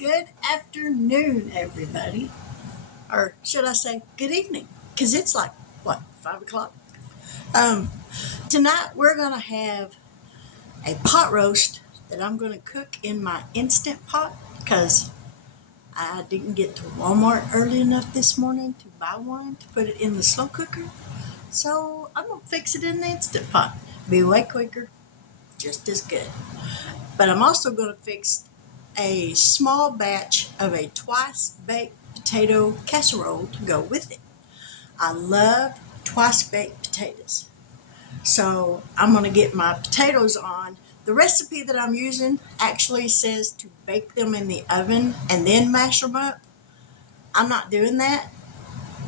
Good afternoon, everybody. Or should I say good evening? Because it's like, what, 5 o'clock? Um, Tonight we're going to have a pot roast that I'm going to cook in my Instant Pot because I didn't get to Walmart early enough this morning to buy one to put it in the slow cooker. So I'm going to fix it in the Instant Pot. Be way quicker, just as good. But I'm also going to fix a small batch of a twice baked potato casserole to go with it. I love twice baked potatoes. So I'm going to get my potatoes on. The recipe that I'm using actually says to bake them in the oven and then mash them up. I'm not doing that.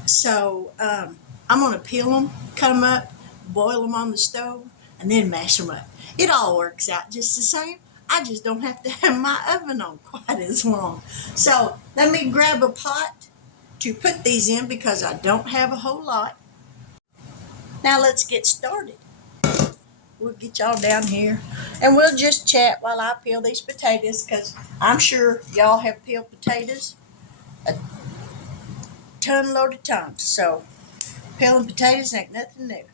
So I'm going to peel them, cut them up, boil them on the stove, and then mash them up. It all works out just the same. I just don't have to have my oven on quite as long. So let me grab a pot to put these in because I don't have a whole lot. Now let's get started. We'll get y'all down here and we'll just chat while I peel these potatoes because I'm sure y'all have peeled potatoes a ton load of times. So peeling potatoes ain't nothing new.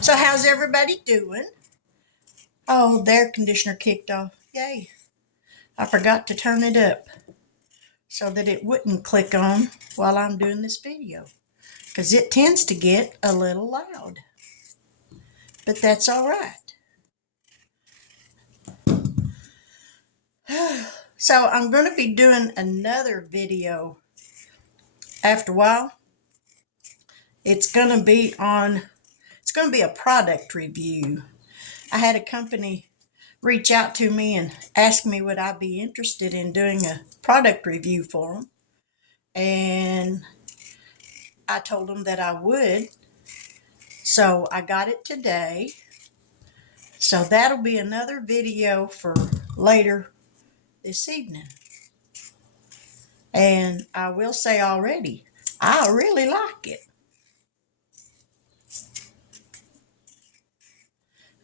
So how's everybody doing? Oh, the air conditioner kicked off. Yay. I forgot to turn it up so that it wouldn't click on while I'm doing this video because it tends to get a little loud. But that's all right. So I'm going to be doing another video after a while. It's going to be a product review. I had a company reach out to me and ask me would I be interested in doing a product review for them. And I told them that I would. So I got it today. So that'll be another video for later this evening. And I will say already, I really like it.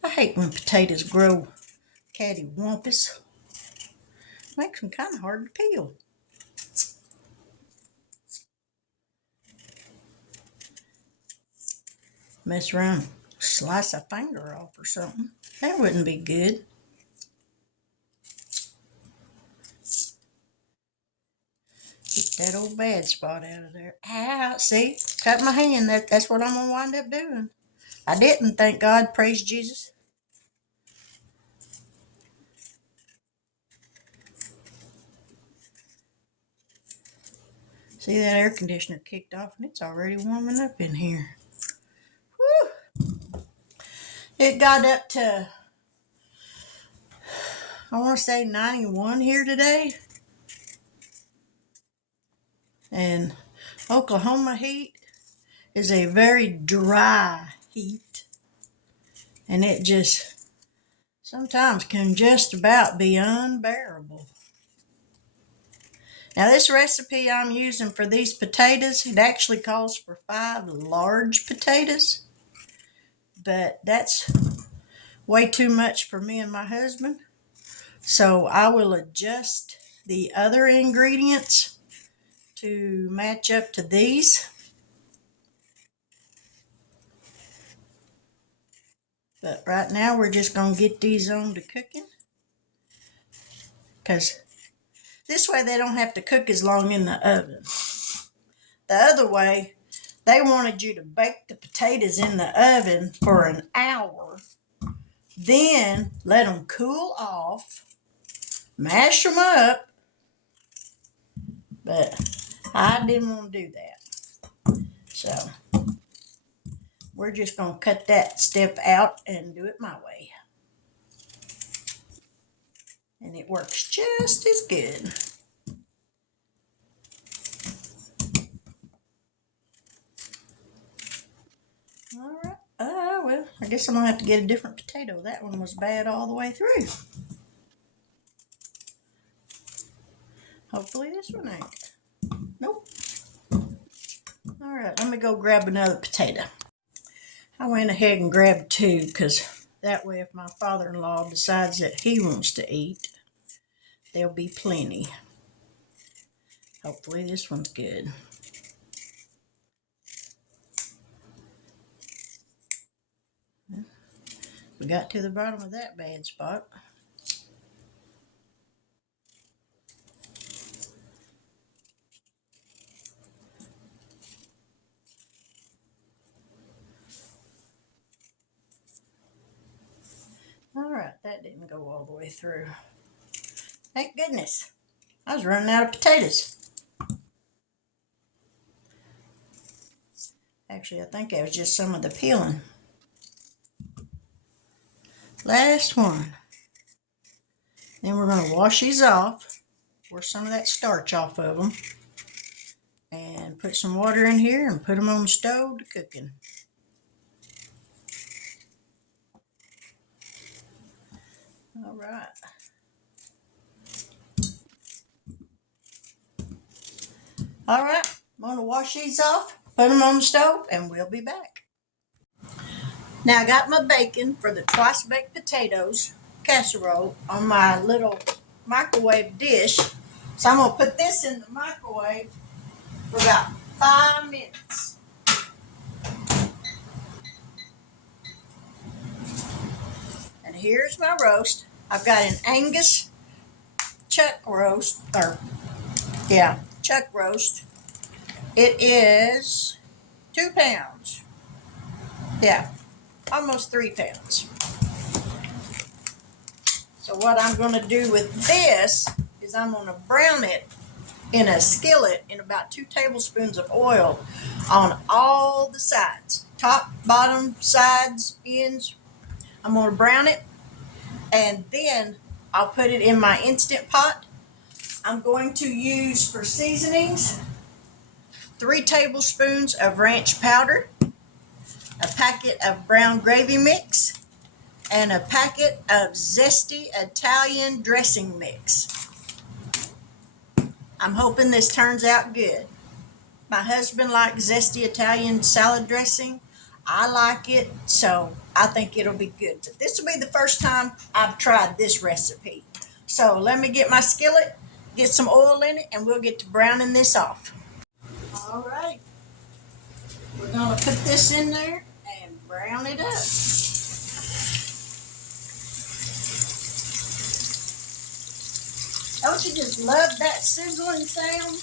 I hate when potatoes grow cattywampus. Makes them kind of hard to peel. Mess around, slice a finger off or something. That wouldn't be good. Get that old bad spot out of there. Ow, see? Cut my hand. That's what I'm going to wind up doing. I didn't, thank God. Praise Jesus. See, that air conditioner kicked off and it's already warming up in here. Whew. It got up to, I want to say 91 here today. And Oklahoma heat is a very dry heat. And it just sometimes can just about be unbearable. Now this recipe I'm using for these potatoes, it actually calls for 5 large potatoes. But that's way too much for me and my husband. So I will adjust the other ingredients to match up to these. But right now we're just going to get these on to cooking. Because this way they don't have to cook as long in the oven. The other way, they wanted you to bake the potatoes in the oven for an hour. Then let them cool off. Mash them up. But I didn't want to do that. So we're just going to cut that step out and do it my way. And it works just as good. All right. Well, I guess I'm going to have to get a different potato. That one was bad all the way through. Hopefully this one ain't. Nope. All right, let me go grab another potato. I went ahead and grabbed 2 because that way if my father-in-law decides that he wants to eat, There'll be plenty. Hopefully this one's good. We got to the bottom of that bad spot. All right, that didn't go all the way through. Thank goodness. I was running out of potatoes. Actually, I think that was just some of the peeling. Last one. Then we're going to wash these off. Wash some of that starch off of them. And put some water in here and put them on the stove to cooking. All right. All right, I'm going to wash these off, put them on the stove, and we'll be back. Now I got my bacon for the twice baked potatoes casserole on my little microwave dish. So I'm going to put this in the microwave for about 5 minutes. And here's my roast. I've got an Angus chuck roast, chuck roast. It is 2 pounds. Yeah, almost 3 pounds. So what I'm going to do with this is I'm going to brown it in a skillet in about 2 tablespoons of oil on all the sides, top, bottom, sides, ends. I'm going to brown it, and then I'll put it in my Instant Pot. I'm going to use for seasonings 3 tablespoons of ranch powder, a packet of brown gravy mix, and a packet of zesty Italian dressing mix. I'm hoping this turns out good. My husband likes zesty Italian salad dressing. I like it, so I think it'll be good. But this will be the first time I've tried this recipe. So let me get my skillet, get some oil in it, and we'll get to browning this off. All right. We're going to put this in there and brown it up. Don't you just love that sizzling sound?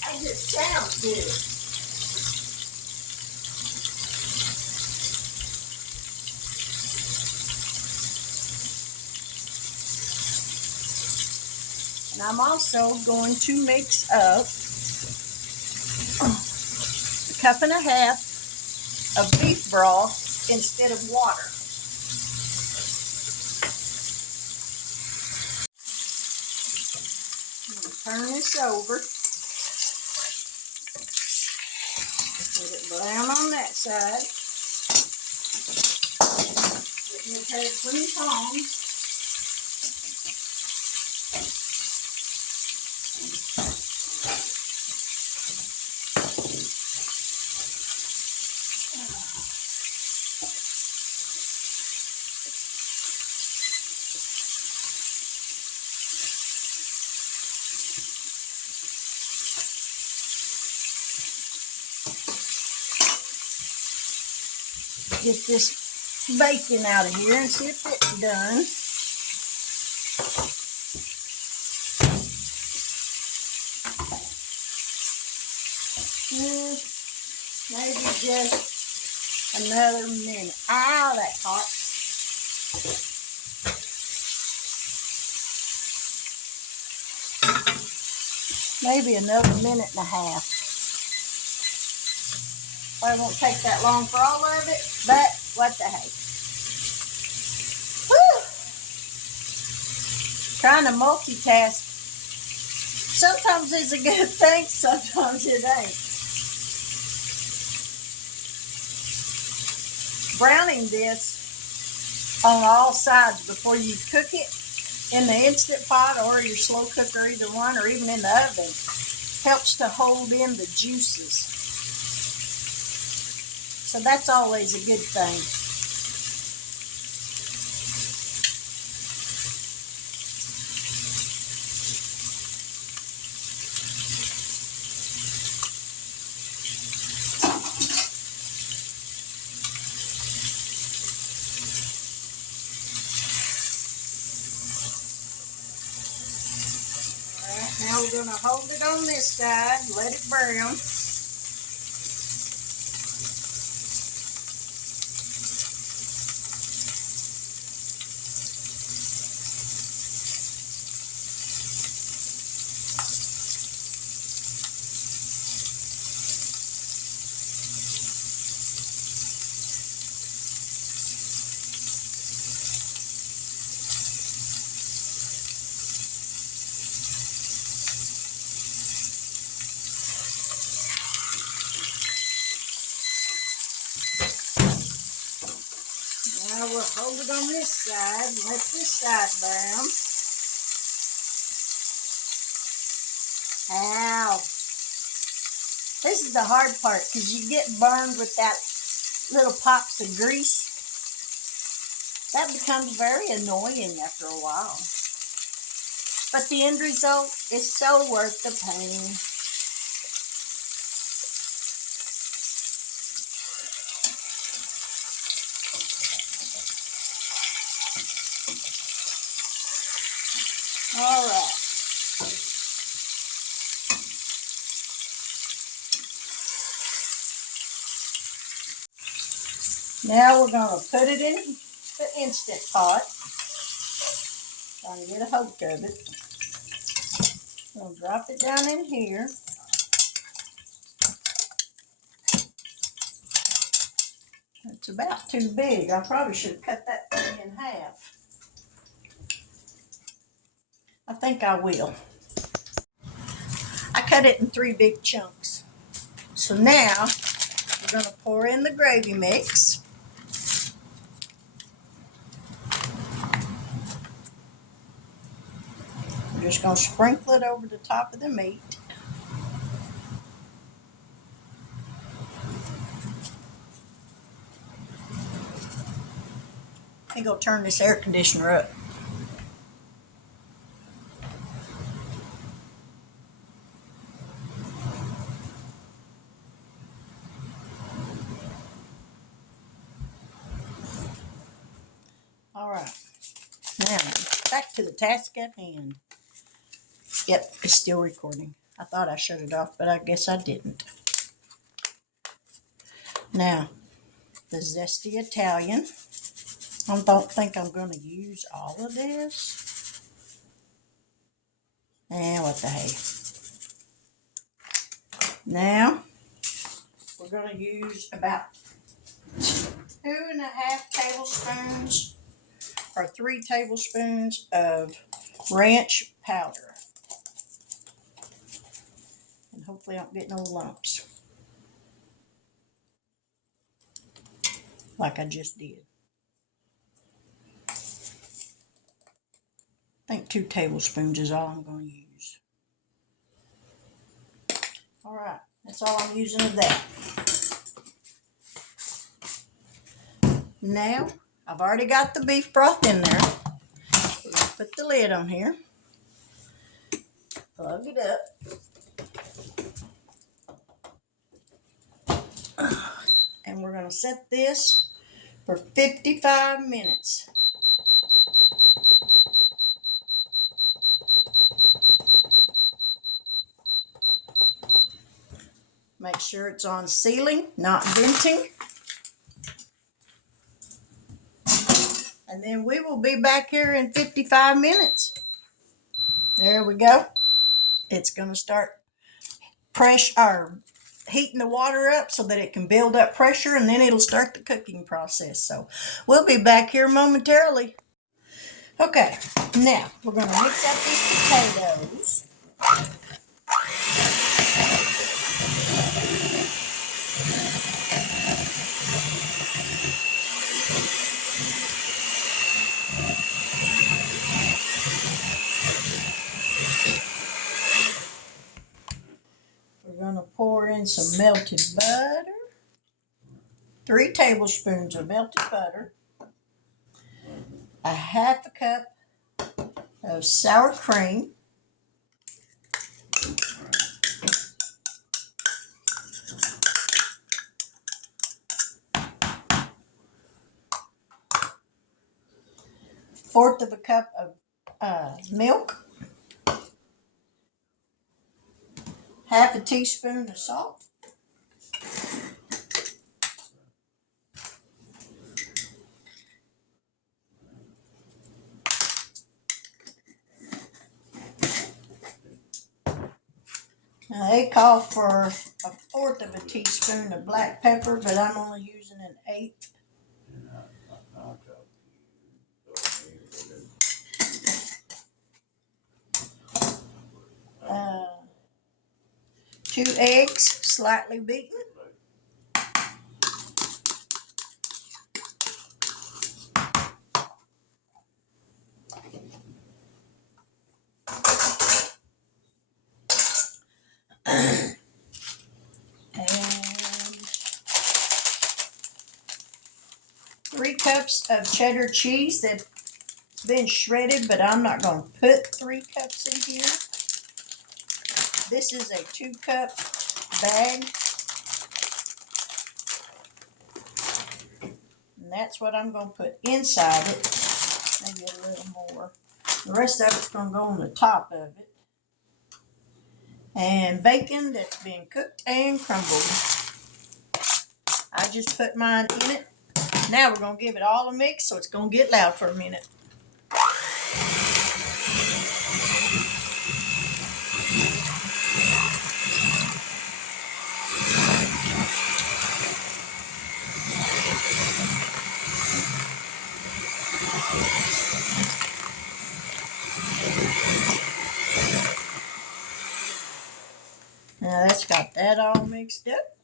That just sounds good. And I'm also going to mix up 1.5 cups of beef broth instead of water. I'm going to turn this over. Let it brown on that side. Get me a pair of clean tongs. Get this bacon out of here and see if it's done. Maybe just another minute. Ow, that's hot. Maybe another minute and a half. Probably won't take that long for all of it, but what the heck. Woo! Trying to multitask. Sometimes it's a good thing, sometimes it ain't. Browning this on all sides before you cook it in the Instant Pot or your slow cooker, either one, or even in the oven, helps to hold in the juices. So that's always a good thing. we're going to hold it on this side, let it brown. Now we'll hold it on this side and let this side brown. Ow. This is the hard part because you get burned with that little pops of grease. That becomes very annoying after a while. But the end result is so worth the pain. All right. Now we're going to put it in the Instant Pot. Trying to get a hold of it. I'm going to drop it down in here. It's about too big. I probably should have cut that thing in half. I think I will. I cut it in 3 big chunks. So now we're going to pour in the gravy mix. We're just going to sprinkle it over the top of the meat. I'm going to turn this air conditioner up. All right. Now, back to the task at hand. Yep, it's still recording. I thought I shut it off, but I guess I didn't. Now, the zesty Italian. I don't think I'm going to use all of this. And what the hey. Now, we're going to use about 2.5 tablespoons or 3 tablespoons of ranch powder. And hopefully I don't get no lumps like I just did. I think 2 tablespoons is all I'm going to use. All right, that's all I'm using of that. Now, I've already got the beef broth in there. We're going to put the lid on here. Plug it up. And we're going to set this for 55 minutes. Make sure it's on sealing, not venting. And then we will be back here in 55 minutes. There we go. It's going to start heating the water up so that it can build up pressure, and then it'll start the cooking process. So we'll be back here momentarily. Okay, now we're going to mix up these potatoes. We're going to pour in some melted butter. 3 tablespoons of melted butter. A 1/2 cup of sour cream. 1/4 cup of milk. half a teaspoon of salt. Now they call for 1/4 of a teaspoon of black pepper, but I'm only using an 1/8. 2 eggs, slightly beaten. And 3 cups of cheddar cheese that's been shredded, but I'm not going to put 3 cups in here. This is a 2-cup bag. And that's what I'm going to put inside it. Maybe a little more. The rest of it's going to go on the top of it. And bacon that's been cooked and crumbled. I just put mine in it. Now we're going to give it all a mix, so it's going to get loud for a minute. Now that's got that all mixed up.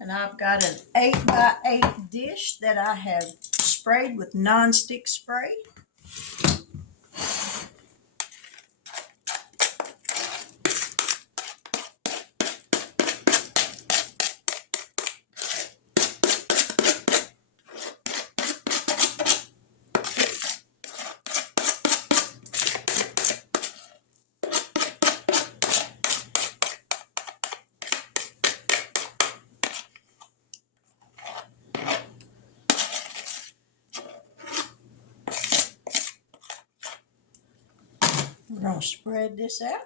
And I've got an 8x8 dish that I have sprayed with non-stick spray. We're going to spread this out.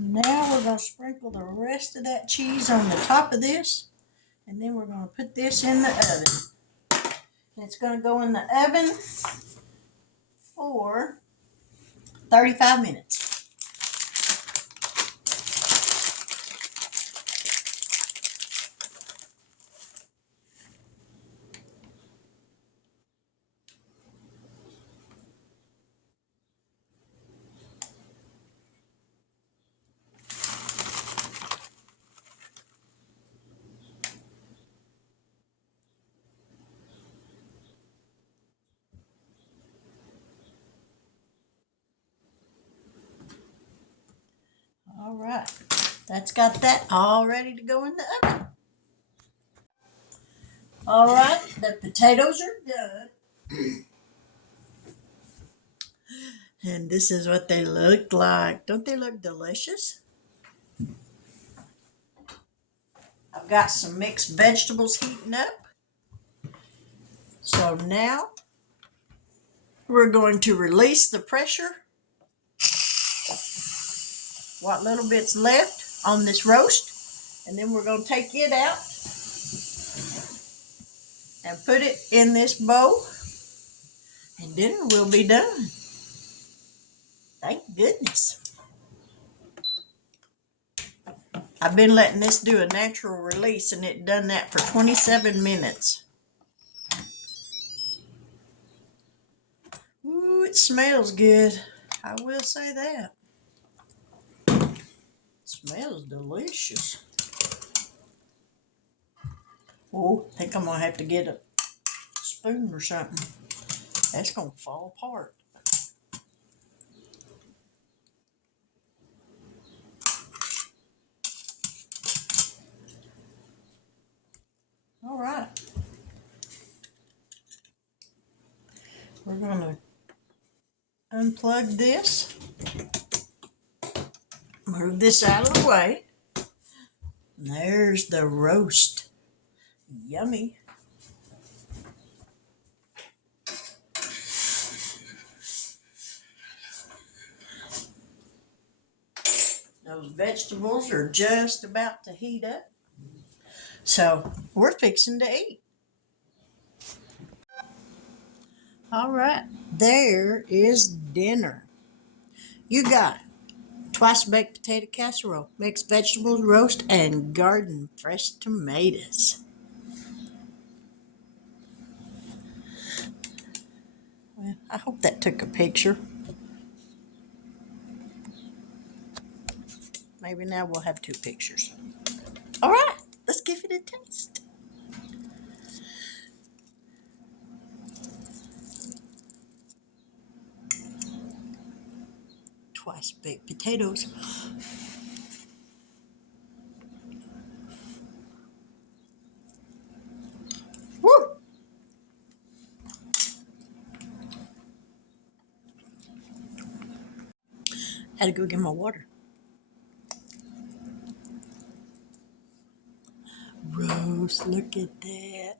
Now we're going to sprinkle the rest of that cheese on the top of this, and then we're going to put this in the oven. And it's going to go in the oven for 35 minutes. All right, that's got that all ready to go in the oven. All right, the potatoes are done. And this is what they look like. Don't they look delicious? I've got some mixed vegetables heating up. So now we're going to release the pressure, what little bit's left on this roast, and then we're going to take it out and put it in this bowl, and dinner will be done. Thank goodness. I've been letting this do a natural release, and it done that for 27 minutes. Ooh, it smells good. I will say that. It smells delicious. Oh, I think I'm going to have to get a spoon or something. That's going to fall apart. All right. We're going to unplug this. Move this out of the way. There's the roast. Yummy. Those vegetables are just about to heat up. So we're fixing to eat. All right, there is dinner. You got twice baked potato casserole, mixed vegetables roast, and garden fresh tomatoes. Well, I hope that took a picture. Maybe now we'll have two pictures. All right, let's give it a taste. Twice baked potatoes. Woo! Had to go get my water. Roast, look at that.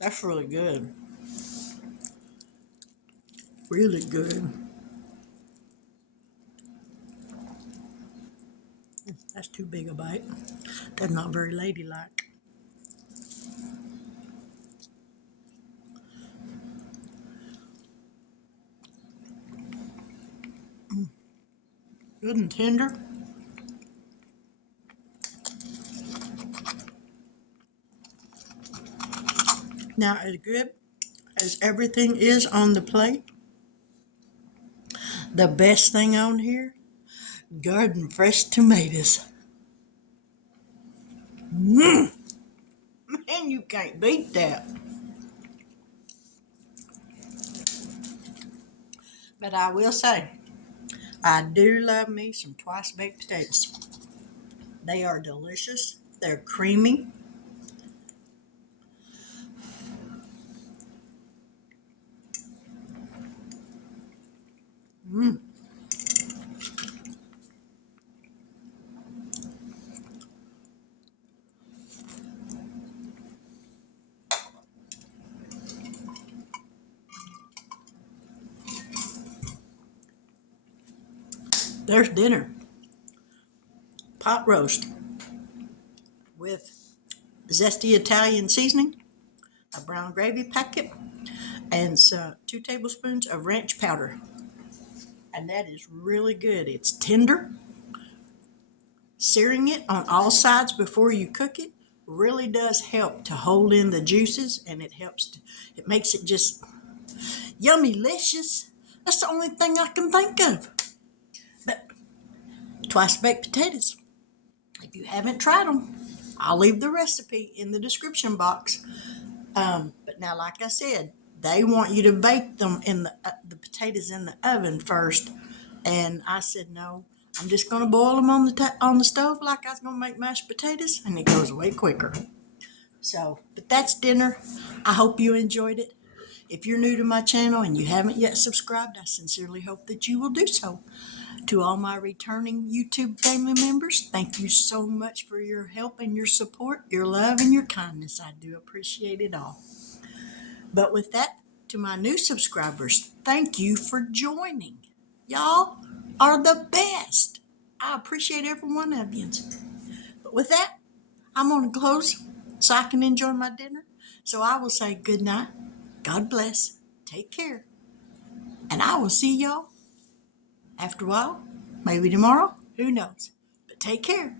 That's really good. Really good. That's too big a bite. That's not very ladylike. Good and tender. Now, as good as everything is on the plate, the best thing on here, garden fresh tomatoes. Man, you can't beat that. But I will say, I do love me some twice baked potatoes. They are delicious. They're creamy. There's dinner. Pot roast with zesty Italian seasoning, a brown gravy packet, and 2 tablespoons of ranch powder. And that is really good. It's tender. Searing it on all sides before you cook it really does help to hold in the juices, and it makes it just yummy-licious. That's the only thing I can think of. But twice baked potatoes, if you haven't tried them, I'll leave the recipe in the description box. But now, like I said, they want you to bake them in the potatoes in the oven first. And I said, no, I'm just going to boil them on the stove like I was going to make mashed potatoes, and it goes way quicker. So, but that's dinner. I hope you enjoyed it. If you're new to my channel and you haven't yet subscribed, I sincerely hope that you will do so. To all my returning YouTube family members, thank you so much for your help and your support, your love and your kindness. I do appreciate it all. But with that, to my new subscribers, thank you for joining. Y'all are the best. I appreciate every one of you. But with that, I'm going to close so I can enjoy my dinner. So I will say good night. God bless. Take care. And I will see y'all after a while. Maybe tomorrow. Who knows? But take care.